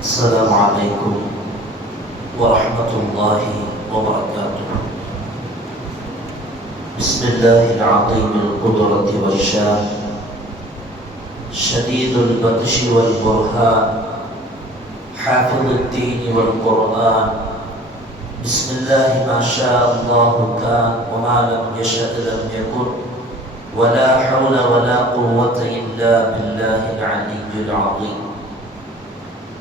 السلام عليكم ورحمة الله وبركاته. بسم الله العظيم القدرة والشان، شديد البطش والبرهان، حافظ الدين والقرآن. بسم الله ما شاء الله كان، وما لم يشأ لم يكن، ولا حول ولا قوة إلا بالله العلي العظيم.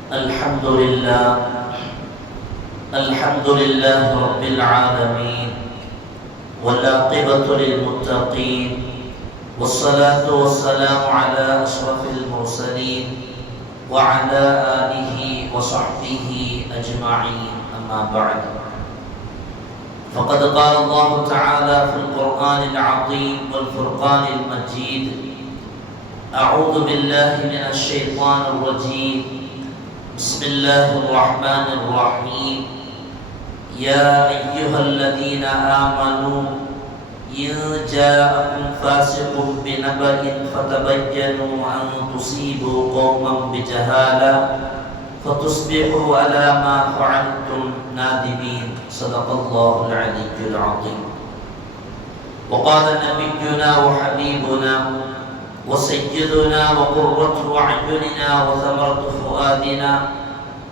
الحمد لله رب العالمين، والعاقبة للمتقين، والصلاة والسلام على أشرف المرسلين وعلى آله وصحبه أجمعين. أما بعد، فقد قال الله تعالى في القرآن العظيم والفرقان المجيد: أعوذ بالله من الشيطان الرجيم، بسم الله الرحمن الرحيم. يا أيها الذين آمنوا إن جاءكم فاسق بنبأ فتبينوا أن تصيبوا قوما بجهالة فتصبحوا على ما فعلتم نادمين. صدق الله العلي العظيم. وقال نبينا وحبيبنا وسيدنا وقرة أعيننا وثمرة فؤادنا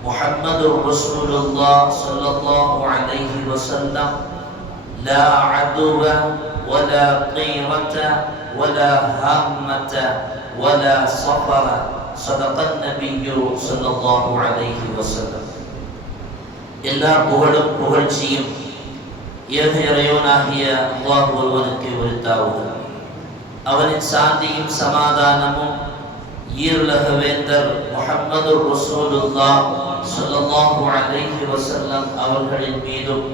محمد رسول الله صلى الله عليه وسلم: لا عدو ولا طيرة ولا هامة ولا صفر. صدق النبي صلى الله عليه وسلم. எல்லா புகழும் புகழ்ச்சியும் ஏக இறைவனாகிய அல்லாஹ் ஒருவனுக்கு உரித்தாவுக. அவனின் சாந்தியும் சமாதானமும் ஈருலக வேந்தர் முஹம்மது ரசூலுல்லாஹ் ஸல்லல்லாஹு அலைஹி வஸல்லம் அவர்களின் மீதும்,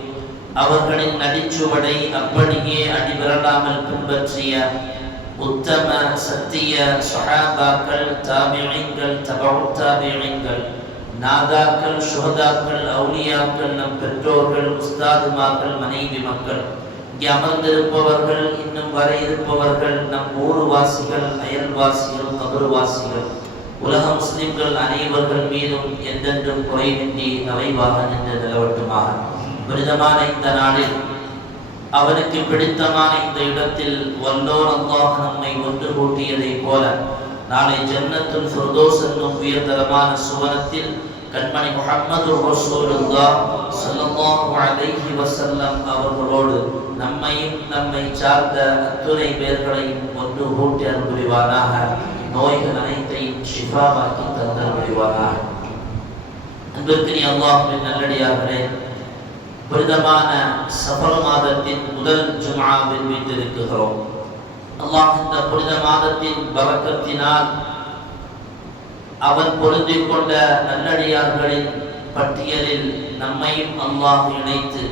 அவர்களின் நடிச்சுவடை அப்படியே அடிவிரலாமல் பின்பற்றிய உத்தம சத்திய ஸஹாபாக்கள், தாபிஈன்கள், தபஉ தாபிஈன்கள், நாதாக்கள், ஷுஹதாக்கள், அவுலியாக்கள், நம் பெற்றோர்கள், உஸ்தாதுமார்கள், மனைவி மக்கள், இங்கே அமர்ந்திருப்பவர்கள், இன்னும் வர இருப்பவர்கள், நம் ஊர்வாசிகள், அயல்வாசிகள், கபர்வாசிகள், உலக முஸ்லிம்கள் அனைவர்கள் மீதும் எந்தென்றும் குறைவின்றி நவைவாக நின்று நிலவட்டுமாக. புனிதமான இந்த நாளில், அவனுக்கு பிடித்தமான இந்த இடத்தில் வல்லோர் அல்லாஹ் நம்மை ஒன்று கூட்டியதை போல நாளை ஜன்னத்துல் ஃபிர்தௌஸ் என்னும் உயர்தரமான சுவனத்தில் கண்மணி முஹம்மது ரசூலுல்லாஹ் ஸல்லல்லாஹு அலைஹி வஸல்லம் அவர்களோடு நம்மையும் நம்மை சார்ந்த அத்துணை பேர்களையும் ஒன்று கூட்டி அருள் புரிவானாக. நோய்கள் அனைத்தையும் ஷிஃபாவாக்கி தந்தல் புரிவானாக. அன்பிற்கினிய அல்லாஹ்வின் நல்லடியார்களே, புனிதமான சஃபர் மாதத்தின் முதல் ஜும்ஆவில் வீற்றிருக்கிறோம். அல்லாஹ் இந்த புனித மாதத்தின் பரக்கத்தினால் அவன் பொருந்திக் கொண்ட நல்லடியார்களின் பட்டியலில் நம்மையும் அல்லாஹ் இணைத்து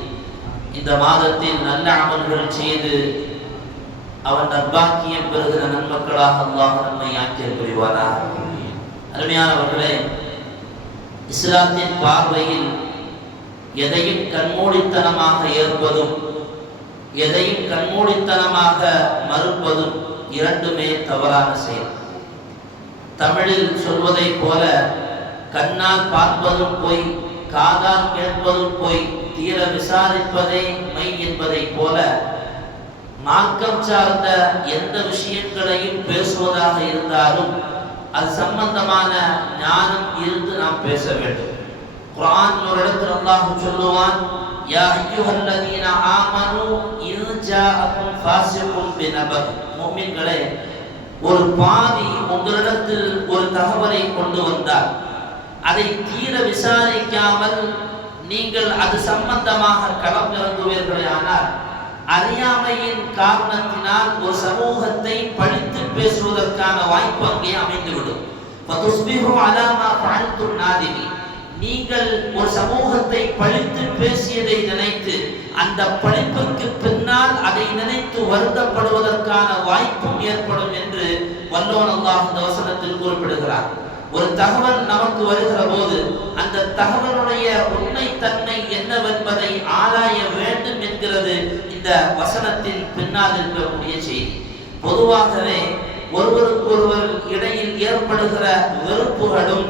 இந்த மாதத்தில் நல்ல அமல்கள் செய்து அவன் நற்பாக்கியம் பெறுகிற நன்மக்களாக அல்லாஹ் நம்மை ஆக்கியல் புரிவானாக. அருமையானவர்களே, இஸ்லாத்தின் பார்வையில் எதையும் கண்மூடித்தனமாக ஏற்பதும் எதையும் கண்மூடித்தனமாக மறுப்பதும் இரண்டுமே தவறான செயல். தமிழில் சொல்வதை போல கண்ணால் பார்ப்பதும் பொய், காதால் கேட்பதும் பொய், தீர விசாரிப்பதே மெய் என்பதை போல மார்க்கம் சார்ந்த எந்த விஷயங்களையும் பேசுவதாக இருந்தாலும் அது சம்பந்தமான ஞானம் இருந்து நாம் பேச வேண்டும். குர்ஆன் ஒரு இடத்தில் அல்லாஹ் சொல்லுவான்: யா அய்யுஹல்லதீன ஆமனூ இன் ஜாஅக்கும் ஃபாஸிகுன் பினபஅ. முஃமின்களே, ஒரு பாவி உங்களிடத்தில் ஒரு தகவலை கொண்டு வந்தால் அதை தீர விசாரிக்காமல் நீங்கள் அது சம்பந்தமாக களம் இறங்குவீர்களே ஆனால் அறியாமையின் காரணத்தினால் ஒரு சமூகத்தை பழித்து பேசுவதற்கான வாய்ப்பு அங்கே அமைந்துவிடும். ஃபதுஸ்பிஹு அலா மா ஃபஅல்தும் நாதிமீன். நீங்கள் ஒரு சமூகத்தை பழித்து பேசியதை நினைத்து அந்த பழிப்பிற்கு பின்னால் அதை நினைத்து வருத்தப்படுவதற்கான வாய்ப்பும் ஏற்படும் என்று வல்லோன் அல்லாஹ் இந்த வசனத்தில் குறிப்பிடுகிறார். ஒரு தகவல் நமக்கு வருகிற போது அந்த தகவலுடைய உண்மைத்தன்மை என்னவென்பதை ஆராய வேண்டும் என்கிறது இந்த வசனத்தின் பின்னால் இருக்கக்கூடிய செய்தி. பொதுவாகவே ஒருவருக்கொருவர் இடையில் ஏற்படுகிற வெறுப்புகளும்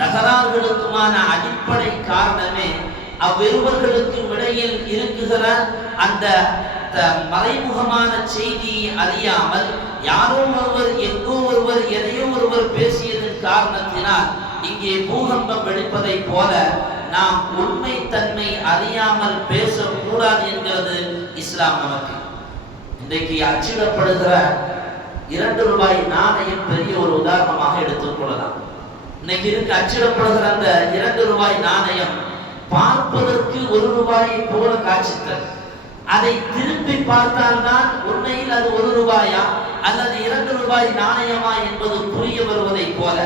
தகராறுகளுக்குமான அடிப்படை காரணமே அவ்விருவர்களுக்கு இடையில் இருக்குகிற அந்த மறைமுகமான செய்தியை அறியாமல் யாரோ ஒருவர் எங்கோ ஒருவர் எதையோ ஒருவர் பேசியதன் காரணத்தினால் இங்கே பூகம்பம் வெடிப்பதை போல நாம் உண்மை தன்மை அறியாமல் பேசக்கூடாது என்கிறது இஸ்லாம் நமக்கு. இன்றைக்கு அச்சிடப்படுகிற 2 ரூபாய் நாணயம் பெரிய ஒரு உதாரணமாக எடுத்துக்கொள்ளலாம். இன்னைக்கு அச்சிடப்படுகிற அந்த 2 ரூபாய் நாணயம் பார்ப்பதற்கு 1 ரூபாயை போல காட்சித்தது. அதை திருப்பி பார்த்தால்தான் உண்மையில் அது 1 ரூபாயா அல்லது 2 ரூபாய் நாணயமா என்பது புரிய வருவதை போல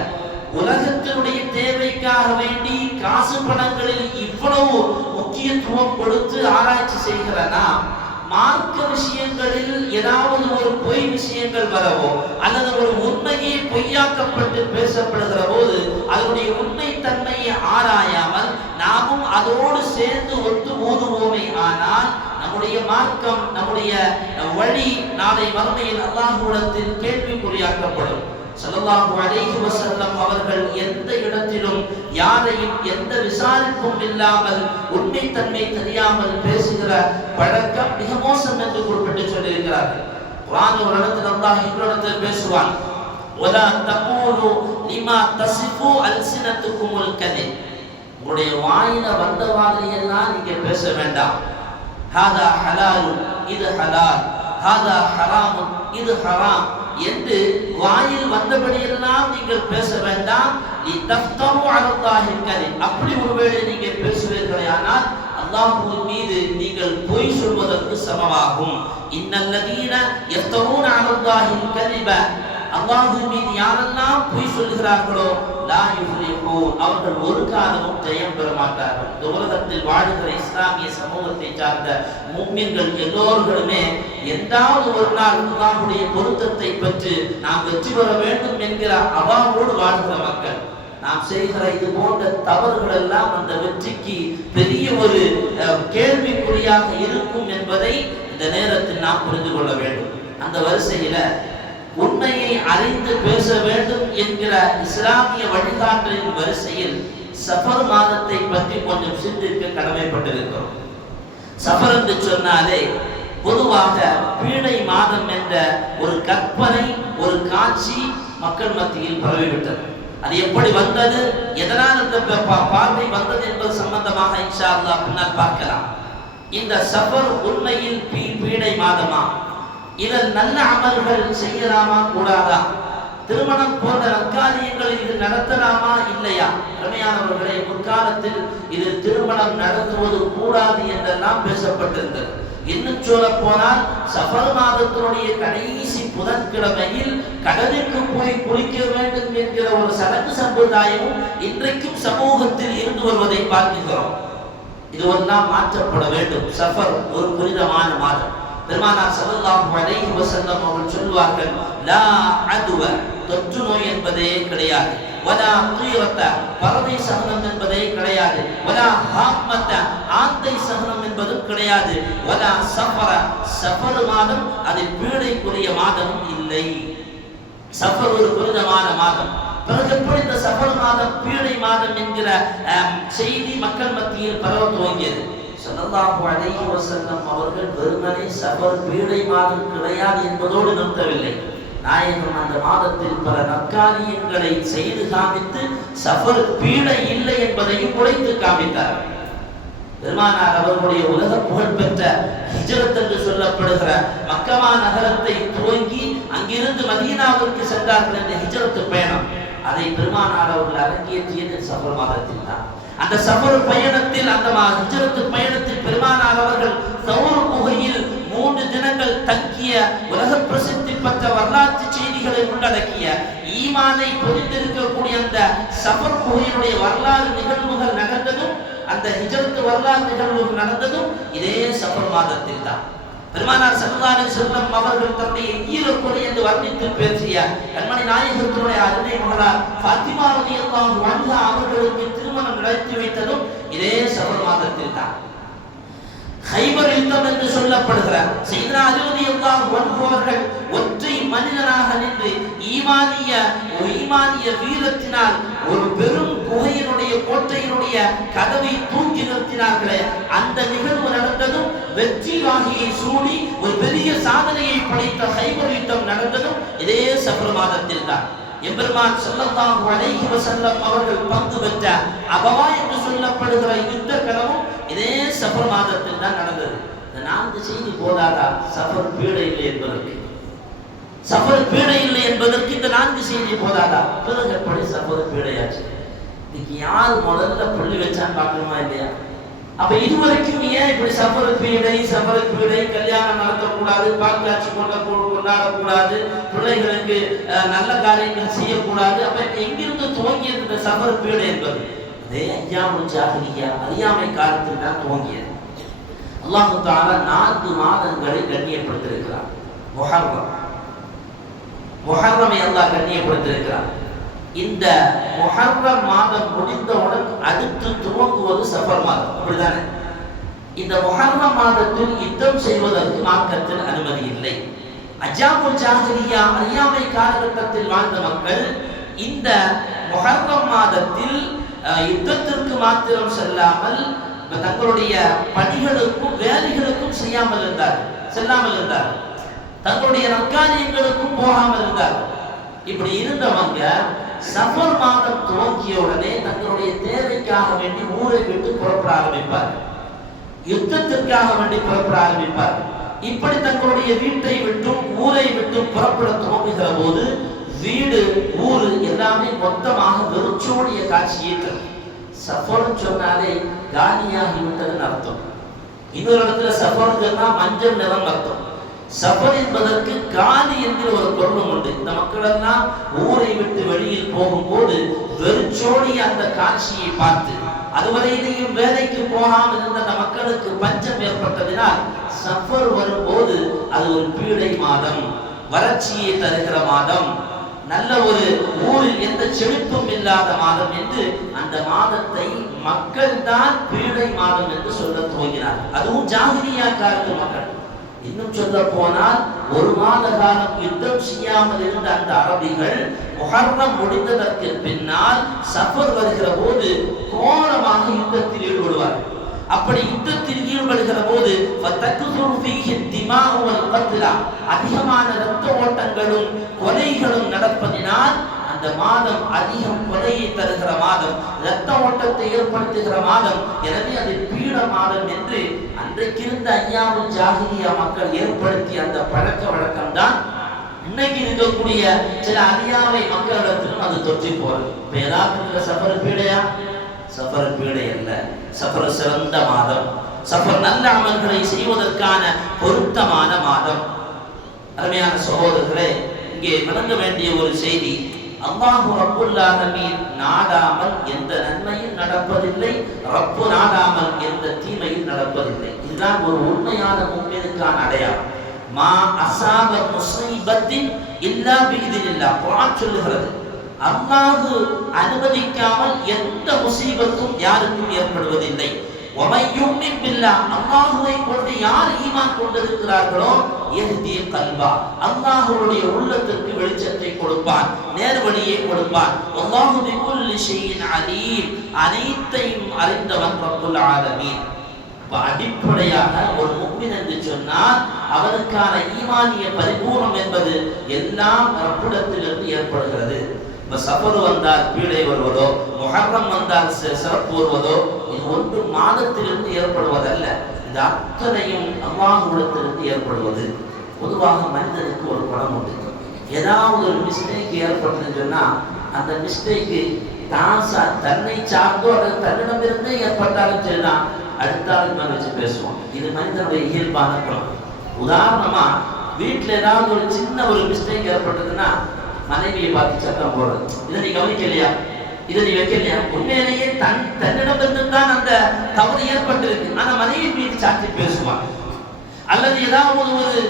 உலகத்தினுடைய தேவைக்காக வேண்டி காசு பணங்களில் இவ்வளவு முக்கியத்துவம் கொடுத்து ஆராய்ச்சி செய்கிற நாம் மார்க்க விஷயங்களில் ஏதாவது ஒரு பொய் விஷயங்கள் வரவோ அல்லது ஒரு உண்மையே பொய்யாக்கப்பட்டு பேசப்படுகிற போது அதனுடைய உண்மை தன்மையை ஆராயாமல் நாமும் அதோடு சேர்ந்து ஒத்து ஊதுவோமே ஆனால் நம்முடைய மார்க்கம் நம்முடைய வழி நாளை மறுமையில் அல்லாஹ்விடத்தில் கேள்விக்குறியாக்கப்படும். ஸல்லல்லாஹு அலைஹி வஸல்லம் அவர்கள் எந்த இடத்திலும் யாரையும் எந்த விசாரிப்பும் இல்லாமல் உண்மை தன்மை தெரியாமல் பேசுகிற பழக்கம் மிக மோசம் என்று குறிப்பிட்டு சொல்லியிருக்கிறார்கள். குர்ஆன் ஒரு இடத்தில் அல்லாஹ் இன்னொரு இடத்தில் பேசுவான், வலா தகூலு லிமா தஸிஃபு அல்சினத்துகுமுல் கதிப். உங்களுடைய வாயில வந்த வார்த்தையெல்லாம் நீங்க பேச வேண்டாம். ஹாதா ஹலால், இது ஹலால், ஹாதா ஹராம், இது ஹராம் என்று வாயில் வந்தபடியெல்லாம் நீங்கள் பேச வேண்டாம். லிதஃப்தரு அலல்லாஹில் கதிப். அப்படி ஒருவேளை நீங்கள் பேசுவீர்களானால் அல்லாஹ்வின் மீது நீங்கள் பொய் சொல்வதற்கு சமமாகும். இன்னல்லதீன யஃப்தரூன அலல்லாஹில் கதிப. அல்லாஹ்வின் மீது யாரெல்லாம் பொய் சொல்கிறார்களோ லா யுஃப்லிஹூன், அவர்கள் ஒரு காலமும் ஜெயம் பெற மாட்டார்கள். இந்த உலகத்தில் வாழுகிற இஸ்லாமிய சமூகத்தை சார்ந்த முஃமின்கள் எல்லோருமே எந்தாவது ஒரு நாள் அல்லாஹ்வுடைய பொருத்தத்தை பெற்று நாம் வெற்றி பெற வேண்டும் என்கிற அவாவோடு வாழ்கிற மக்கள். நாம் செய்கிற இது போன்ற தவறுகள் எல்லாம் அந்த வெற்றிக்கு பெரிய ஒரு கேள்விக்குறியாக இருக்கும் என்பதை இந்த நேரத்தில் நாம் புரிந்து கொள்ள வேண்டும். அந்த வரிசையில உண்மையை அறிந்து பேச வேண்டும் என்கிற இஸ்லாமிய வழிகாட்டலின் வரிசையில் சஃபர் மாதத்தை பற்றி கொஞ்சம் சிந்திக்க கடமைப்பட்டிருக்கிறோம். சஃபர் என்று சொன்னாலே பொதுவாக பீடை மாதம் என்ற ஒரு கற்பனை, ஒரு காட்சி மக்கள் மத்தியில் பரவிவிட்டது. அது எப்படி வந்தது, எதனால் அந்த பார்வை வந்தது என்பது சம்பந்தமாக இன்ஷா அல்லாஹ் பின்னால் பார்க்கலாம். இந்த சஃபர் உண்மையில் பீடை மாதமா? இதில் நல்ல அமல்கள் செய்யலாமா கூடாதா? திருமணம் போன்ற நற்காரியங்கள் இது நடத்தலாமா இல்லையா? அருமையானவர்களே, முற்காலத்தில் இது திருமணம் நடத்துவது கூடாது என்றெல்லாம் பேசப்பட்டிருந்தது. இன்னும் சொல்ல போனால் சஃபர் மாதத்தினுடைய கடைசி புதன்கிழமையில் கடலுக்கு போய் குளிக்க வேண்டும் என்கிற ஒரு சடங்கு சம்பிரதாயமும் இன்றைக்கும் சமூகத்தில் இருந்து வருவதை பார்க்கிறோம். இதுவெல்லாம் மாற்றப்பட வேண்டும். சஃபர் ஒரு புனிதமான மாதம். பெருமானார் ஸல்லல்லாஹு அலைஹி வஸல்லம் அவர்கள் சொல்வார்கள், லா அதுவ, தொற்று நோய் என்பதே கிடையாது. வலா தீரத, பறவை சகனம் என்பதே கிடையாது. வலா ஹாமத, ஆந்தை சகனம் என்பதும் கிடையாது. வலா சஃபர, சஃபர் மாதம் அது பீடைக்குரிய மாதமும் இல்லை. சஃபர் ஒரு புனிதமான மாதம். பிறகு எப்படி இந்த சஃபர் மாதம் பீடை மாதம் என்கிற செய்தி மக்கள் மத்தியில் பரவ துவங்கியது? ஸல்லல்லாஹு அலைஹி வஸல்லம் அவர்கள் வெறுமனே சஃபர் பீடை மாதம் கிடையாது என்பதோடு நிறுத்தவில்லை. நாயகம் அந்த மாதத்தில் பல நற்காரியங்களை செய்து காமித்து சஃபர் பீடை இல்லை என்பதையும் உடைத்து காமித்தார். பெருமானார் அவர்களுடைய உலக புகழ்பெற்ற ஹிஜ்ரத் என்று சொல்லப்படுகிற மக்கமா நகரத்தை துவங்கி அங்கிருந்து மதீனாவிற்கு சென்றார்கள். என்ற ஹிஜ்ரத் பயணம் அதை பெருமானார் அவர்கள் அரங்கேற்றியது சஃபர் மாதத்தில் தான். அந்த சஃபர் பயணத்தில், அந்த ஹிஜ்ரத் பயணத்தில் பெருமானார் அவர்கள் தௌர் குகையில் 3 தினங்கள் தங்கிய உலக பிரசித்தி பெற்ற வரலாற்று செய்திகளை உள்ளடக்கிய ஈமானை பொதிந்திருக்கக்கூடிய அந்த சஃபர் குகையினுடைய வரலாறு நிகழ்வுகள் நடந்ததும், அந்த ஹிஜ்ரத் வரலாறு நிகழ்வுகள் நடந்ததும் இதே சஃபர் மாதத்தில் தான். பெருமானார் ஸல்லல்லாஹு அலைஹி வஸல்லம் அவர்கள் தன்னுடைய ஈரக்குறை என்று வர்ணித்து பேசிய கண்மணி நாயகத்தினுடைய அருமை மகளார் ஃபாத்திமா ரலியல்லாஹு அன்ஹா அவர்களுக்கு திருமணம் நடத்தி வைத்ததும் இதே சஃபர் மாதத்தில் தான். கைபர் யுத்தம் என்று சொல்லப்படுகிற சையதுனா அலி ரலியல்லாஹு அன்ஹு அவர்கள் ஒற்றை மனிதனாக நின்று ஈமானிய வீரத்தினால் ஒரு பெரும் குகையினுடைய கோட்டையினுடைய கதவை தூக்கி நிறுத்தினார்களே, அந்த நிகழ்வு நடந்ததும் வெற்றி வாகையை சூடி ஒரு பெரிய சாதனையை படைத்த கைபர் யுத்தம் நடந்ததும் இதே சஃபர் மாதத்தில் தான். எம்பெருமான் ஸல்லல்லாஹு அலைஹி வஸல்லம் அவர்கள் பங்கு பெற்ற அபவா என்று சொல்லப்படுகிற யுத்த களமும் இதே சஃபர் மாதத்தில் தான் நடந்தது. இந்த 4 செய்தி போதாதா சஃபர் பீடை இல்லை என்பதற்கு? சஃபர் பீடை இல்லை என்பதற்கு இந்த 4 செய்தி போதாதா? பிறகு எப்படி சஃபர் பீடையாச்சு? இன்னைக்கு யார் முதல்ல புள்ளி வச்சான்னு பார்க்கணுமா இல்லையா? அப்ப இதுவரைக்கும் ஏன் இப்படி சஃபர் பீடை கல்யாணம் நடத்தக்கூடாது, பாக்காட்சி கொண்டாடக்கூடாது, பிள்ளைகளுக்கு நல்ல காரியங்கள் செய்யக்கூடாது, அப்ப எங்கிருந்து துவங்கியது இந்த சஃபர் பீடை என்பது? அதே அய்யாமுல் ஜாஹிலிய்யா அறியாமை காலத்தில் தான் துவங்கியது. அல்லாஹ் தஆலா 4 மாதங்களை கண்ணியப்படுத்தியிருக்கிறார். முஹர்ரமை அல்லாஹ் கண்ணியப்படுத்தியிருக்கிறார். இந்த முஹர்ரம் மாதம் முடிந்தவுடன் அடுத்து துவங்குவது சஃபர் மாதம், அப்படிதானே? இந்த முஹர்ரம் மாதத்தில் யுத்தம் செய்வதற்கு மார்க்கத்தில் அனுமதி இல்லை. அய்யாமுல் ஜாஹிலிய்யா அறியாமை காலகட்டத்தில் வாழ்ந்த மக்கள் இந்த முஹர்ரம் மாதத்தில் யுத்தத்திற்கு மாத்திரம் செல்லாமல் தங்களுடைய பணிகளுக்கும் வேலைகளுக்கும் செல்லாமல் இருந்தார், தங்களுடைய நற்காரியங்களுக்கும் போகாமல் இருந்தார். இப்படி இருந்தவங்க சஃபர் மாதம் துவங்கிய உடனே தங்களுடைய தேவைக்காக வேண்டி ஊரை விட்டு புறப்பட ஆரம்பிப்பார், யுத்தத்திற்காக வேண்டி புறப்பட ஆரம்பிப்பார். இப்படி தங்களுடைய வீட்டை விட்டும் ஊரை விட்டும் புறப்பட துவங்குகிற போது வீடு ஊரு எல்லாமே மொத்தமாக வெறிச்சோடிய காட்சியை தரும். சஃபர் சொன்னாலே காலியாகி விட்டதுன்னு அர்த்தம். இன்னொரு இடத்துல சஃபர்னா மஞ்சள் நிறம் அர்த்தம். சஃபர் என்பதற்கு காலி என்கிற ஒரு பொருளும் உண்டு. இந்த மக்கள் எல்லாம் ஊரை விட்டு வெளியில் போகும்போது வெறிச்சோடிய அந்த காட்சியை பார்த்து அதுவரையிலேயும் வேலைக்கு போகாமல் இருந்த அந்த மக்களுக்கு பஞ்சம் ஏற்பட்டதினால் சஃபர் வரும்போது அது ஒரு பீடை மாதம், வறட்சியை தருகிற மாதம், நல்ல ஒரு ஊரில் எந்த செழிப்பும் இல்லாத மாதம் என்று அந்த மாதத்தை மக்கள் தான் பீடை மாதம் என்று சொல்ல துவங்கினார். அதுவும் ஜாஹிலிய்யா காலத்து மக்கள். இன்னும் சொல்ல போனால் 1 மாத காலம் யுத்தம் செய்யாமல் இருந்த அந்த அரபிகள் முஹர்ரம் முடிந்ததற்கு பின்னால் சஃபர் வருகிற போது கோரமாக யுத்தத்தில் ஈடுபடுவார்கள். அப்படி யுத்தத்தில் ஈடுபடுகிற போது அதிகமான இரத்த ஓட்டங்களும் கொலைகளும் நடப்பதினால் அந்த மாதம் அதிகம் கொலையை தருகிற மாதம், இரத்த ஓட்டத்தை ஏற்படுத்துகிற மாதம். எனவே அது பீட மாதம் என்று அன்றைக்கிருந்த அய்யாமுல் ஜாஹிலிய்யா மக்கள் ஏற்படுத்திய அந்த பழக்க வழக்கம் தான் இன்னைக்கு இருக்கக்கூடிய சில அறியாமை மக்களிடத்திலும் அது தொற்றி போறது. இப்ப ஏதாவது சஃபர் பீடையா? சஃபர் பீடை அல்ல. சஃபர் சிறந்த மாதம், சஃபர் நல்ல அமல்களை செய்வதற்கான பொருத்தமான மாதம். அருமையான சகோதரர்களே, இங்கே விளங்க வேண்டிய ஒரு செய்தி, அல்லாஹ் ரப்புல் ஆலமீன் நாடாமல் எந்த நன்மையும் நடப்பதில்லை, ரப்பு நாடாமல் எந்த தீமையும் நடப்பதில்லை. இதுதான் ஒரு உண்மையான முஃமினுக்கான அடையாளம். மா அஸாப முஸீபத்தின் இல்லா பிஇذனில்லாஹ். குர்ஆன் சொல்லுகிறது, அல்லாஹ் அனுமதிக்காமல் எந்த முசீபத்தும் யாருக்கும் ஏற்படுவதில்லை. வமையுமின் பில்லாஹ், அல்லாஹ்வை கொண்டு யார் ஈமான் கொண்டிருக்கிறார்களோ யஹ்தி கல்பா, அல்லாஹ்வுடைய உள்ளத்திற்கு வெளிச்சத்தை கொடுப்பான், நேர்வழியை கொடுப்பான். வல்லாஹு பிகுல்லி ஷைஇன் அலீம், அனைத்தையும் அறிந்தவன் ரப்புல் ஆலமீன். அடிப்படையாக ஒரு முஃமின் என்று சொன்னால் அவனுக்கான ஈமானிய பரிபூர்ணம் என்பது எல்லாம் ரப்பிடத்திலிருந்து ஏற்படுகிறது. சஃபர் வந்தால் பீடை வருவதோ, முஹர்ரம் வந்தால் சிறப்பு வருவதோ, இது ஒன்று மாதத்திலிருந்து ஏற்படுவதல்ல. இது அத்தனையும் அல்லாஹ்விடத்திலிருந்து ஏற்படுவது. பொதுவாக மனிதனுக்கு ஒரு குணம் உண்டு. ஏதாவது ஒரு மிஸ்டேக் ஏற்பட்டதுன்னு சொன்னா அந்த மிஸ்டேக்கு தன்னை சார்ந்தோ அல்லது தன்னிடமிருந்தே ஏற்பட்டாலும் சரிதான், அடுத்தாலும் மேல வச்சு பேசுவோம். இது மனிதனுடைய இயல்பான குணம். உதாரணமா வீட்டில் ஏதாவது ஒரு சின்ன ஒரு மிஸ்டேக் ஏற்பட்டதுன்னா மனைவியை பார்த்து சத்தம் போடுறது, இதை நீ கவனிக்கலையா, இதை நீ வைக்கலையா. உண்மையிலேயே தன்னிடமிருந்து தான் அந்த தவறு ஏற்பட்டிருக்கு, ஆனா மனைவி மீது சாட்டி பேசுவான். அல்லது ஏதாவது ஒரு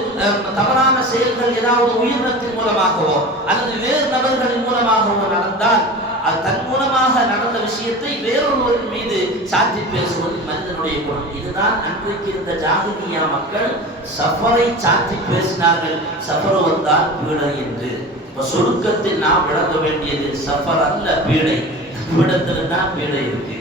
தவறான செயல்கள் ஏதாவது உயிரினத்தின் மூலமாகவோ அல்லது வேறு நபர்களின் மூலமாகவோ நடந்தால் அது தன் மூலமாக நடந்த விஷயத்தை வேறொருவரின் மீது சாட்டி பேசுவது மனிதனுடைய குணம். இதுதான் அன்றைக்கு இருந்த ஜாஹிலிய்யா மக்கள் சஃபரை சாட்டி பேசினார்கள். சஃபர் வந்தால் பீடை என்று. இப்ப சுருக்கத்தில் நாம் விளங்க வேண்டியது சஃபர் அல்ல பீடை. நம்மிடத்துல தான் பீடை இருக்கு.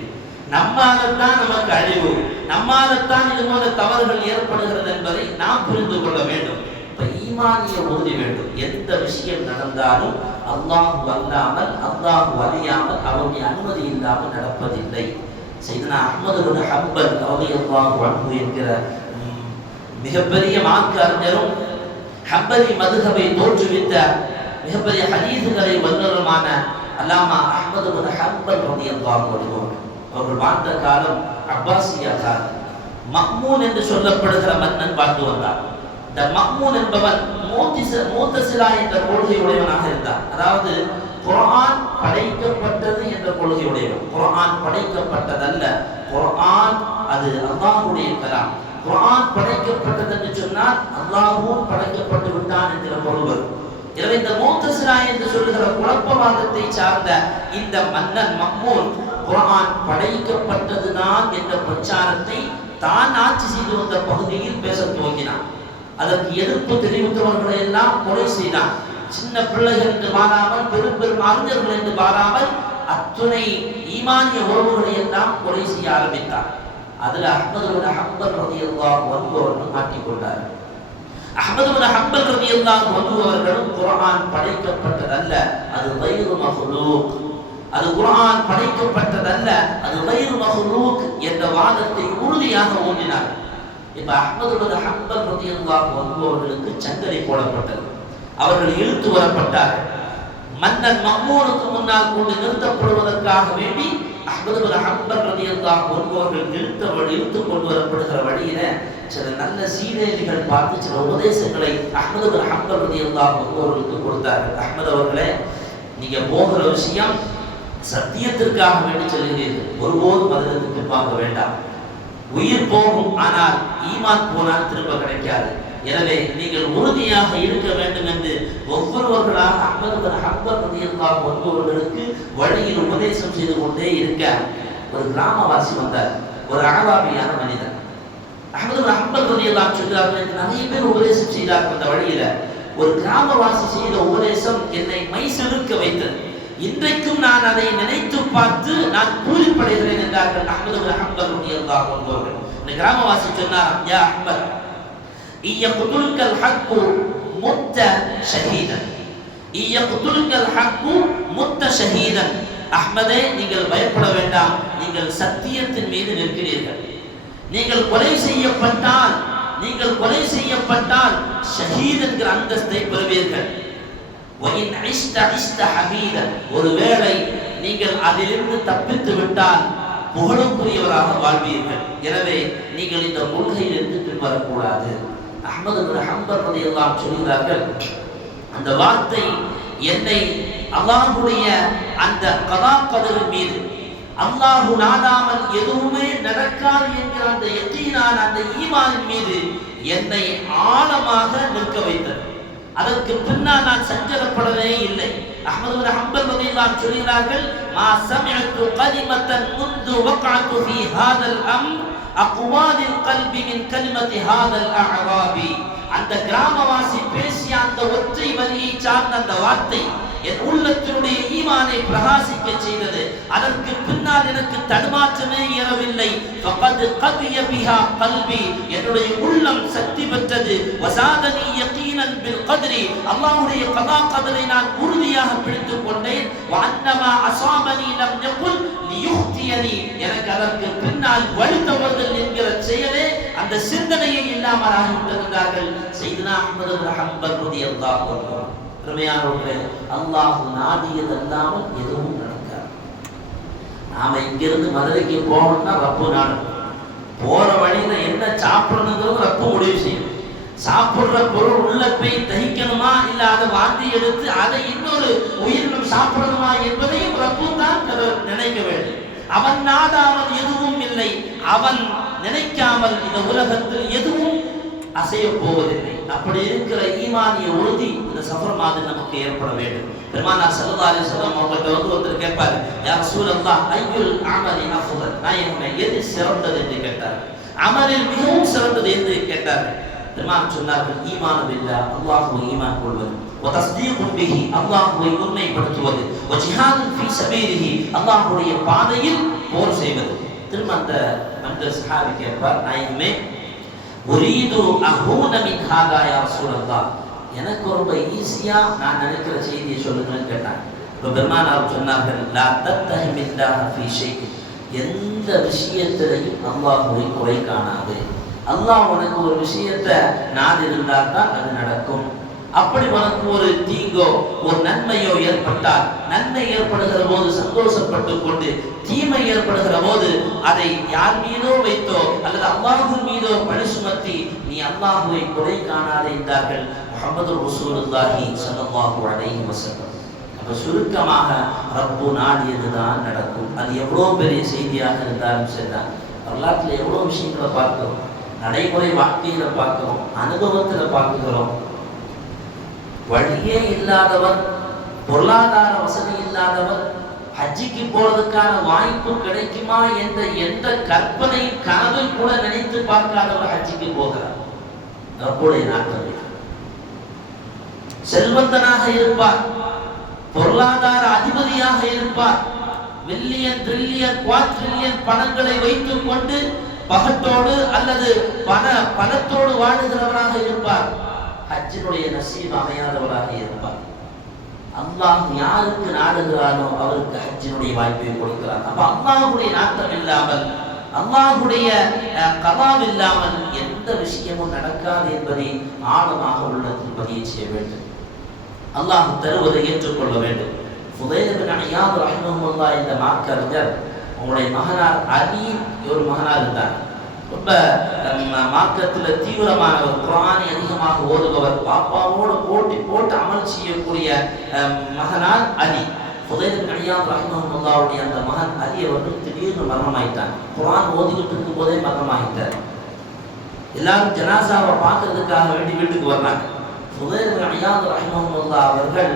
நம்மால்தான் நமக்கு அழிவு, நம்மால்தான் இது போன்ற தவறுகள் ஏற்படுகிறது என்பதை நாம் புரிந்து கொள்ள வேண்டும். இப்ப ஈமானிய உறுதி வேண்டும். எந்த விஷயம் நடந்தாலும் அல்லாஹ் அல்லாமல், அல்லாஹ் அறியாமல், அவருடைய அனுமதி இல்லாமல் நடப்பதில்லை. சையதுனா அஹ்மது பின் ஹம்பல் ரலியல்லாஹு அன்ஹு என்கிற மிகப்பெரிய மார்க்க அறிஞரும் ஹம்பலி மதுஹபை தோற்றுவித்த மிகப்பெரிய ஹதீஸுகளை வல்லவருமான அல்லாமா அஹ்மது பின் ஹம்பல் ரலியல்லாஹு அன்ஹு அவர்கள் வாழ்ந்த காலம் அப்பாசியா காலம். மக்மூன் என்று சொல்லப்படுகிற மன்னன் வாழ்ந்து வந்தார். இந்த மக்மூன் என்பவன் மூத்தசிலா என்ற கொள்கையுடையவனாக இருந்தார். அதாவது குர்ஆன் படைக்கப்பட்டது என்ற கொள்கையுடையவன். குர்ஆன் படைக்கப்பட்டதல்ல, குர்ஆன் அது அல்லாஹ்வுடைய கலாம். குர்ஆன் படைக்கப்பட்டது என்று சொன்னால் அல்லாஹ்வும் படைக்கப்பட்டு விட்டான் என்கிற பொருள். எனவே இந்த மூத்தசிலா என்று சொல்லுகிற குழப்பவாதத்தை சார்ந்த இந்த மன்னன் மக்மூன் குர்ஆன் படைக்கப்பட்டதுதான் என்ற பிரச்சாரத்தை தான் ஆட்சி செய்து வந்த பகுதியில் பேச துவங்கினான். அதற்கு எதிர்ப்பு தெரிவித்தவர்களை எல்லாம் கொலை செய்தான். சின்ன பிள்ளைகள் என்று பாராமல், பெரும் பெரும் அறிஞர்கள் என்று பாராமல் அத்துணை ஈமானிய உறவுகளை எல்லாம் கொலை செய்ய ஆரம்பித்தார். அதுல அஹ்மது பின் ஹம்பல் ரலியல்லாஹு அன்ஹு அவர்கள் மாட்டிக்கொண்டார். அஹ்மது பின் ஹம்பல் ரலியல்லாஹு அன்ஹு அவர்களும் குர்ஆன் படைக்கப்பட்டதல்ல, அது கைரு மக்லூக், அது குர்ஆன் படைக்கப்பட்டதல்ல, அது கைரு மக்லூக் என்ற வாதத்தை உறுதியாக ஊன்றினார். இப்ப அஹ்மது பின் ஹம்பல் ரலியல்லாஹு அன்ஹு அவர்களுக்கு சங்கடை போடப்பட்டது. அவர்கள் இழுத்து வரப்பட்டார்கள். மன்னன் மக்மூனுக்கு முன்னால் கொண்டு நிறுத்தப்படுவதற்காக வேண்டி அஹ்மது பின் ஹம்பல் ரலியல்லாஹு அன்ஹு அவர்கள் இழுத்து கொண்டு வரப்படுகிற வழியில சில நல்ல சீடேவிகள் பார்த்து சில உபதேசங்களை அஹ்மது பின் ஹம்பல் ரலியல்லாஹு அன்ஹு அவர்களுக்கு கொடுத்தார்கள். அஹ்மது அவர்களே, நீங்க போகிற விஷயம் சத்தியத்திற்காக வேண்டி சொல்லுகிறீர்கள், ஒருபோதும் அதிலிருந்து பின்வாங்க வேண்டாம். உயிர் போகும், ஆனால் ஈமான் போனால் திரும்ப கிடைக்காது. எனவே நீங்கள் உறுதியாக இருக்க வேண்டும் என்று ஒவ்வொருவர்களாக அஹ்மது பின் ஹம்பல் ரலியல்லாஹு அன்ஹு அவர்களுக்கு வழியில் உபதேசம் செய்து கொண்டே இருக்க ஒரு கிராமவாசி வந்தார், ஒரு அழகாபியான மனிதன். அஹ்மது பின் ஹம்பல் ரலியல்லாஹு சொல்கிறார்கள், நிறைய பேர் உபதேசம் செய்தார்கள். அந்த வழியில ஒரு கிராமவாசி செய்த உபதேசம் என்னை மைசிலிருக்க வைத்தது. இன்றைக்கும் நான் அதை நினைத்து பார்த்து நான் பூரிப்படைகிறேன் என்றார்கள் அஹ்மது பின் ஹம்பல் ரலியல்லாஹு அன்ஹு அவர்கள். இந்த கிராமவாசி சொன்னார், யா அஹ்மத், இயக்துல்கல் ஹக்கு முத்த ஷஹீதன், இயக்துல்கல் ஹக்கு முத்த ஷஹீதன். அஹ்மதே, நீங்கள் பயப்பட வேண்டாம், நீங்கள் சத்தியத்தின் மீது நிற்கிறீர்கள். நீங்கள் கொலை செய்யப்பட்டால் ஷஹீத் என்கிற அந்தஸ்தை பெறுவீர்கள். ஒருவேளை நீங்கள் அதிலிருந்து தப்பித்து விட்டால் புகழுக்குரியவராக வாழ்வீர்கள். எனவே நீங்கள் இந்த கொள்கையில் இருந்து பின்வரக்கூடாது. அஹ்மது பின் ஹம்பல் ரலியல்லாஹு அன்ஹு சொல்கிறார்கள், அந்த வார்த்தை என்னை அல்லாஹ்வுடைய அந்த கதா கதரின் மீது, அல்லாஹ் நாடாமல் எதுவுமே நடக்காது என்கிற அந்த யகீனான அந்த ஈமானின் மீது என்னை ஆழமாக நிற்க வைத்தது. அதற்கு பின்னால் நான் சஞ்சலப்படவே இல்லை. அஹ்மது பின் ஹம்பல் ரலியல்லாஹு அன்ஹு சொல்கிறார்கள், மா சமிஅத்து கலிமத்தன் முந்து வக்அத்து ஃபீ ஹாதல் அம்ர் அக்வாலில் கல்பி மின் கலிமத்தி ஹாதல் அஅராபி. அந்த கிராமவாசி பேசிய அந்த ஒற்றை வரியை சார்ந்த அந்த வார்த்தை என் உள்ளத்தினுடைய ஈமானை பிரகாசிக்க செய்தது. அதற்கு பின்னால் எனக்கு தடுமாற்றமே ஏறவில்லை. ஃபகத் கதிய பிஹா கல்பி, என்னுடைய உள்ளம் சக்தி பெற்றது. வஸாதனி யகீனன் பில் கத்ரி, அல்லாஹ்வுடைய கதா கதரை நான் உறுதியாக பிடித்துக் கொண்டேன். வஅன்னமா அஸாபனி லம் யகுல் லியுஹ்தியனி, எனக்கு அதற்கு பின்னால் வழி தவறுதல் என்கிற செயலே அந்த சிந்தனையை இல்லாமல் ஆகிவிட்டிருந்தார்கள். சையதுனா அஹ்மது பின் ஹம்பல் ரலியல்லாஹு அன்ஹு. பெருமையானவர்களே, அல்லாஹ் நாடியதல்லாமல் எதுவும் நடக்காது. நாம இங்கிருந்து மதுரைக்கு போகணும்னா ரப்பு நாடு, போற வழியில என்ன சாப்பிடணுங்கிறது ரப்பு முடிவு செய்யும். சாப்பிடுற பொருள் உள்ள போய் தகிக்கணுமா இல்ல அதை வாந்தி எடுத்து அதை இன்னொரு உயிரினம் சாப்பிடணுமா என்பதையும் ரப்பு தான் நினைக்க வேண்டும். அவன் நாடாமல் எதுவும் இல்லை, அவன் நினைக்காமல் இந்த உலகத்தில் எதுவும் அசைய போவதில்லை. அப்படி இருக்கிற ஈமானிய உறுதி இந்த சஃபர் மாதம் நமக்கு ஏற்பட வேண்டும். பெருமானார் ஸல்லல்லாஹு அலைஹி வஸல்லம் அவங்கள்ட்ட ஒருத்தர் கேட்பார், யா ரசூலல்லாஹ் அய்யுல் அமலி அஃதல், நாயகமே எது சிறந்தது என்று கேட்டார். அமலில் மிகவும் சிறந்தது என்று கேட்டார். பெருமானார் சொன்னார்கள், ஈமானு பில்லாஹ், அல்லாஹ்வை ஈமான் கொள்வது, வதஸ்தீகுன் பிஹி அல்லாஹ்வை உண்மைப்படுத்துவது, வஜிஹாதுன் ஃபீ ஸபீலிஹி அல்லாஹ்வுடைய பாதையில் போர் செய்வது. திரும்ப அந்த சஹாபி கேட்பார், நாயகமே உரீது அஹூன மின் ஹாதா யா ரசூலல்லாஹ், எனக்கு ரொம்ப ஈஸியா நான் நினைக்கிற செய்தியை சொல்லுங்கன்னு கேட்டாங்க. இப்போ பெருமானார் சொன்னார்கள், லா தத்தஹிமில்லாஹ ஃபீ ஷைஇன், எந்த விஷயத்திலையும் அல்லாஹ்வை குறை காணாது. அல்லாஹ் உனக்கு ஒரு விஷயத்தை நாடு இருந்தால் தான் அது நடக்கும். அப்படி உனக்கு ஒரு தீங்கோ ஒரு நன்மையோ ஏற்பட்டால், நன்மை ஏற்படுகிற போது சந்தோஷப்பட்டு கொண்டு, தீமை ஏற்படுகிற போது அதை யார் மீதோ வைத்தோ அல்லது அல்லாஹ்வின் மீதோ பழி சுமத்தி நீ அல்லாஹ்வை குறை காணாதே என்றார்கள் முஹம்மது ரசூலுல்லாஹி ஸல்லல்லாஹு அலைஹி வஸல்லம். அப்ப சுருக்கமாக ரப்பு நாடியதுதான் நடக்கும். அது எவ்வளவு பெரிய செய்தியாக இருந்தாலும் சரிதான். வரலாற்றில் எவ்வளவு விஷயங்களை பார்க்கிறோம், நடைமுறை வாழ்க்கையில பார்க்கிறோம், அனுபவத்துல பார்க்கிறோம். வழியே இல்லாதவர், பொருளாதார வசதி இல்லாதவர், ஹஜ்ஜிக்கு போறதுக்கான வாய்ப்பு கிடைக்குமா என்ற எந்த கற்பனை கனவில் கூட நினைத்து பார்க்காதவர் ஹஜ்ஜிக்கு போகிறார். ரப்புடைய நாட்கள் செல்வந்தனாக இருப்பார், பொருளாதார அதிபதியாக இருப்பார், மில்லியன் ட்ரில்லியன் குவாட்ரில்லியன் பணங்களை வைத்துக் கொண்டு பகட்டோடு அல்லது பணத்தோடு வாழுகிறவராக இருப்பார். ஹஜ்ஜினுடைய நசீப் அமையாதவராக இருப்பார். அல்லாஹ் யாருக்கு நாடுகிறானோ அவருக்கு ஹஜ்ஜினுடைய வாய்ப்பை கொடுக்கிறார். அப்ப அல்லாஹ்வுடைய நாட்டம் இல்லாமல், அல்லாஹ்வுடைய கலால் இல்லாமல் எந்த விஷயமும் நடக்காது என்பதை ஆழமாக உள்ளத்தில் பதிய செய்ய வேண்டும். அல்லாஹ் தருவதை ஏற்றுக்கொள்ள வேண்டும். ஃபுதைல் பின் இயாத் ரஹ்மத்துல்லாஹி என்ற மார்க்கறிஞர், அவங்களுடைய மகனார் அலி ஒரு மகனார் இருந்தார். ரொம்ப மார்க்கத்தில் தீவிரமானவர், குர்ஆனை அதிகமாக ஓதுபவர், பாப்பாவோடு போட்டு அமல் செய்யக்கூடிய மகனார் அலி. ஃபுதைல் பின் இயாத் ரஹ்மத்துல்லாஹுடைய அந்த மகன் அலி அவர்கள் திடீர்னு மரணமாயிட்டார். குர்ஆன் ஓதிக்கிட்டு இருக்கும் போதே மரணமாயிட்டார். எல்லாரும் ஜனாசாவை பார்க்கறதுக்காக வேண்டி வீட்டுக்கு வர்றாங்க. ஃபுதைல் பின் இயாத் ரஹ்மத்துல்லாஹ் அவர்கள்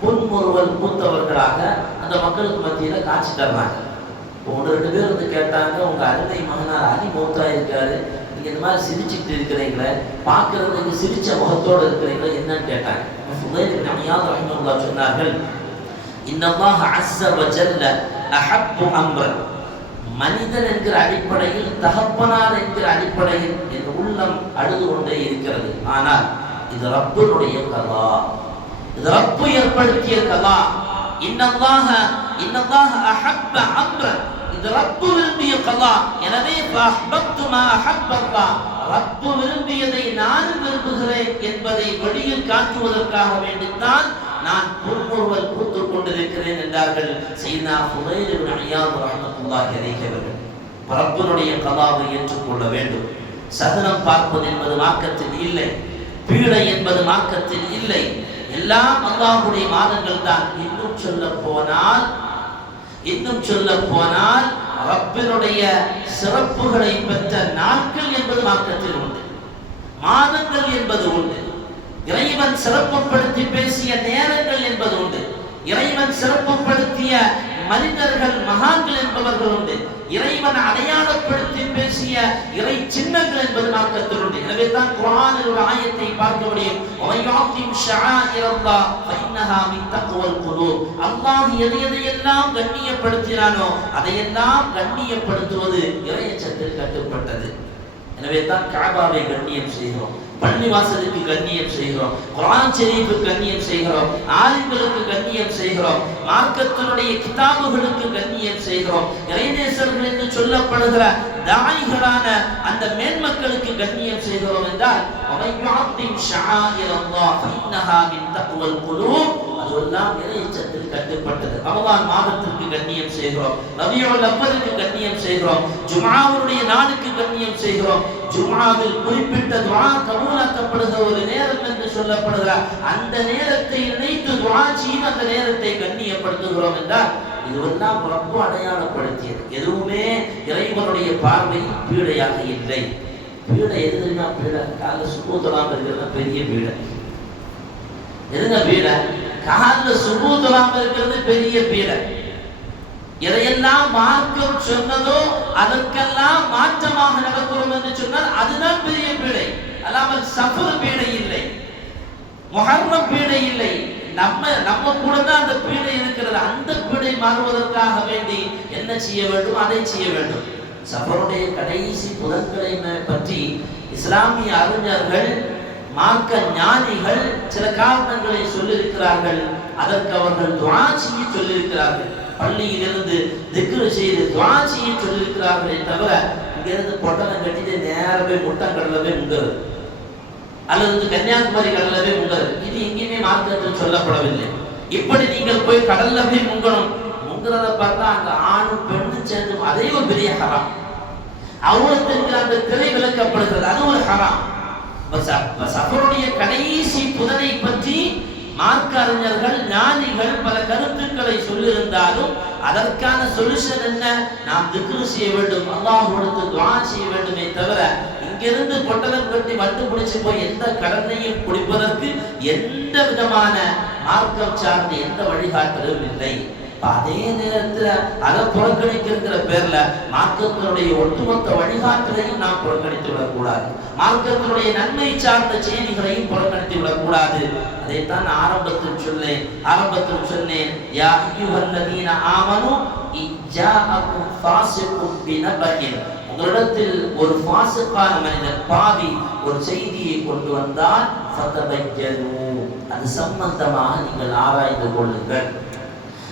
புன்முறுவல் பூத்தவர்களாக அந்த மக்களுக்கு மத்தியில் காட்சி தர்றாங்க. ஒன்று ரெண்டு பேர் வந்து கேட்டாங்க, உங்க அருமை மகனார் அலி மௌத்தா இருக்காரு, நீங்க இந்த மாதிரி சிரிச்சுட்டு இருக்கிறீங்களே, பார்க்கறதுக்கு சிரிச்ச முகத்தோடு இருக்கிறீங்களே, என்னன்னு கேட்டாங்க. ஃபுதைல் பின் இயாத் ரஹ்மத்துல்லாஹ் சொன்னார்கள், இன்னல்லாஹ அஸ்ஸ வ ஜல்ல அஹப்பு அம்ரன், மனிதன் என்கிற அடிப்படையில், தகப்பனார் என்கிற அடிப்படையில் என் உள்ளம் அழுது கொண்டே இருக்கிறது. ஆனால் இது ரப்புடைய கலா, இது ரப்பு ஏற்படுத்திய கலா. இன்னல்லாஹ அஹப்ப அம்ரன், இது ரப்பு விரும்பிய கலா. எனவே ஃபஅஹ்பப்து மா அஹப்பல்லாஹ், ரப்பு விரும்பியதை நான் விரும்புகிறேன் என்பதை வெளியில் காட்டுவதற்காக வேண்டித்தான் நான் புன்முறுவல் பூத்துக் கொண்டிருக்கிறேன் என்றார்கள் சையதுனா ஃபுதைல் பின் இயாத் ரஹ்மத்துல்லாஹி அலைஹி அவர்கள். ரப்பினுடைய கலாவை ஏற்றுக்கொள்ள வேண்டும். சகுனம் பார்ப்பது என்பது மார்க்கத்தில் இல்லை, பீடை என்பது மார்க்கத்தில் இல்லை. எல்லாம் அல்லாஹ்வுடைய மாதங்கள் தான். இன்னும் சொல்ல போனால் ரப்பினுடைய சிறப்புகளை பெற்ற நாட்கள் என்பது மார்க்கத்தில் உண்டு, மாதங்கள் என்பது உண்டு. இறைவன் சிறப்புப்படுத்தி பேசிய நேரங்கள் என்பது உண்டு. இறைவன் சிறப்புப்படுத்திய மனிதர்கள் மகான்கள் என்பவர்கள் உண்டு. இறைவன் அடையாளப்படுத்தி பேசிய இறை சின்னங்கள் என்பது மார்க்கத்தில் உண்டு. எனவே தான் குர்ஆனில் ஒரு ஆயத்தை பார்க்க முடியும், வயயாத்திம் ஷஆயிரல்லாஹ் ஃபஇன்னஹா மின் தக்வல் குலூப். அல்லாஹ் எதையெல்லாம் கண்ணியப்படுத்தினானோ அதையெல்லாம் கண்ணியப்படுத்துவது இறையச்சத்தில் கட்டுப்பட்டது. எனவே தான் கஅபாவை கண்ணியம் செய்கிறோம், பள்ளிவாசலுக்கு கண்ணியம் செய்கிறோம், குர்ஆன் ஷரீஃபுக்கு கண்ணியம் செய்கிறோம், ஆலிம்களுக்கு கண்ணியம் செய்கிறோம், மார்க்கத்தினுடைய கிதாபுகளுக்கு கண்ணியம் செய்கிறோம், இறைநேசர்கள் என்று சொல்லப்படுகிற தாயிகளான அந்த மேன்மக்களுக்கு கண்ணியம் செய்கிறோம் என்றால் வயயாத்திம் ஷஆயிரல்லாஹ் ஃபஇன்னஹா மின் தக்வல் குலூப், அதெல்லாம் இறையச்சத்தில் கட்டுப்பட்டது. ரமலான் மாதத்திற்கு கண்ணியம் செய்கிறோம், ரபியுல் அவ்வலுக்கு கண்ணியம் செய்கிறோம், ஜும்ஆவுடைய நாளுக்கு கண்ணியம் செய்கிறோம். ஜும்ஆவில் குறிப்பிட்ட துஆ கபூலாக்கப்படுகிற ஒரு நேரம் என்று சொல்லப்படுகிற அந்த நேரத்தை நினைத்து துஆ செய்து அந்த நேரத்தை கண்ணியப்படுத்துகிறோம் என்றால் இதுவெல்லாம் ரப்பு அடையாளப்படுத்தியது. எதுவுமே இறைவனுடைய பார்வையில் பீடையாக இல்லை. பீடை எதுனா பீடை காலில் சுபூத்தலாம் இருக்கிறது பெரிய பீடை. எதுங்க பீடை? காலில் சுபூத்தலாம் இருக்கிறது பெரிய பீடை. எதையெல்லாம் மார்க்கம் சொன்னதோ அதற்கெல்லாம் மாற்றமாக நடக்கிறோம் என்று சொன்னால் அதுதான் பெரிய பீடை, அல்லாமல் சஃபர் பீடை இல்லை. முஹர்ரம் பீடை இல்லை, நம்ம கூட தான் அந்த பீடை இருக்கிறது. அந்த பீடை மாறுவதற்காக வேண்டி என்ன செய்ய வேண்டும்? அதை செய்ய வேண்டும். சஃபருடைய கடைசி புதன்கிழமை பற்றி இஸ்லாமிய அறிஞர்கள், மார்க்க ஞானிகள் சில காரணங்களை சொல்லியிருக்கிறார்கள். அதற்கு அவர்கள் துஆ செய்ய சொல்லியிருக்கிறார்கள். பள்ளியிலிருந்து திக்ரு செய்து துஆ செய்ய சொல்லியிருக்கிறார்களே தவிர இங்கிருந்து பொட்டலம் கட்டிட்டு நேரவே முட்டங்கடலவே முங்கிறது அல்லது கன்னியாகுமரி கடலவே முங்கிறது. இது எங்கேயுமே மார்க்கத்தில் சொல்லப்படவில்லை. இப்படி நீங்கள் போய் கடல்ல போய் முங்கணும். முங்கிறத பார்த்தா அங்க ஆணும் பெண்ணும் சேர்ந்து அதே ஒரு பெரிய ஹராம். அவங்களுக்கு அந்த திரை விளக்கப்படுகிறது, அது ஒரு ஹராம். சஃபருடைய கடைசி புதனை பற்றி மார்க்க அறிஞர்கள் ஞானிகள் பல கருத்துக்களை சொல்லியிருந்தாலும் அதற்கான சொல்யூஷன் என்ன? நாம் திக்ரு செய்ய வேண்டும், அல்லாஹ்விடத்து துஆ செய்ய வேண்டுமே தவிர இங்கிருந்து பொட்டலம் கட்டி வண்டு பிடிச்சு போய் எந்த கடனையும் குடிப்பதற்கு எந்த விதமான மார்க்கம் சார்ந்த எந்த வழிகாட்டலும் இல்லை. அதே நேரத்தில் அதை புறக்கணிக்கிற பேர்ல மார்க்கத்தினுடைய ஒட்டுமொத்த வழிகாட்டலையும் நாம் புறக்கணித்து விடக்கூடாது. மார்க்கத்தினுடைய நன்மை சார்ந்த செய்திகளையும் புறக்கணித்து விடக்கூடாது. அதைத்தான் ஆரம்பத்தில் சொன்னேன் யா அய்யுஹல்லதீன ஆமனு இஜ்ஜாஅக்கும் ஃபாஸிகுன் பினபஇன். உங்களிடத்தில் ஒரு ஃபாஸிகான மனிதன் பாவி ஒரு செய்தியை கொண்டு வந்தால் ஃபதபய்யனு, அது சம்பந்தமாக நீங்கள் ஆராய்ந்து கொள்ளுங்கள்.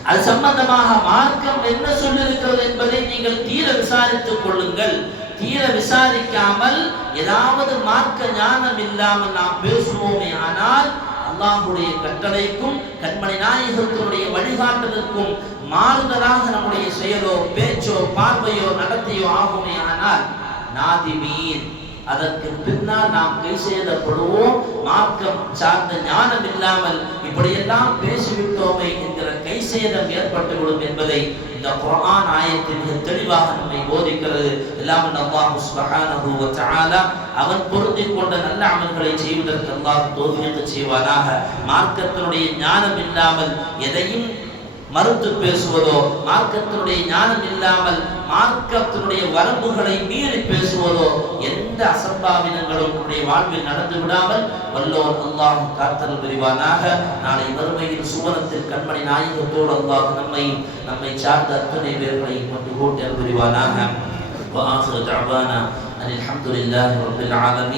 அது சம்பந்தமாக மார்க்கம் என்ன சொல்லிருக்கிறது என்பதை நீங்கள் தீர விசாரித்துக் கொள்ளுங்கள். தீர விசாரிக்காமல் ஏதாவது மார்க்க ஞானம் இல்லாமல் நாம் பேசுவோமே ஆனால் அல்லாஹ்வுடைய கட்டளைக்கும் கண்மணி நாயகத்தினுடைய வழிகாட்டலுக்கும் மாறுதலாக நம்முடைய செயலோ பேச்சோ பார்வையோ நடத்தையோ ஆகுமே ஆனால் நாதிமீன், அதற்கு பின்னால் நாம் கை செய்யப்படுவோம். மார்க்கம் சார்ந்த ஞானம் இல்லாமல் இப்படியெல்லாம் பேசிவிட்டோமே என்கிற கை சேதம் ஏற்பட்டுவிடும் என்பதை இந்த குர்ஆன் ஆயத்தில் மிக தெளிவாக நம்மை போதிக்கிறது. எல்லாம் அல்லாஹ் சுப்ஹானஹு வ தஆலா அவன் பொருந்திக் கொண்ட நல்ல அமல்களை செய்வதற்கு அல்லாஹ் தௌஃபீக் செய்வானாக. மார்க்கத்தினுடைய ஞானம் இல்லாமல் எதையும் மறுத்து பேசுவதோ, மார்க்கத்தினுடைய ஞானம் இல்லாமல் மார்க்கத்தினுடைய வரம்புகளை மீறி பேசுவதோ, எந்த அசம்பாவிதங்களும் நம்முடைய வாழ்வில் நடந்து விடாமல் வல்லோர் அல்லாஹ் காத்தல் புரிவானாக. நாளை மறுமையில் சுவனத்தில் கண்மணி நாயகத்தோடு அல்லாஹ் நம்மை சார்ந்த அத்தனை பேர்களை கொண்டு கூட்டல் புரிவானாக. வஆகிரு தஅவானா அல்ஹம்துலில்லாஹி ரப்பில் ஆலமீன்.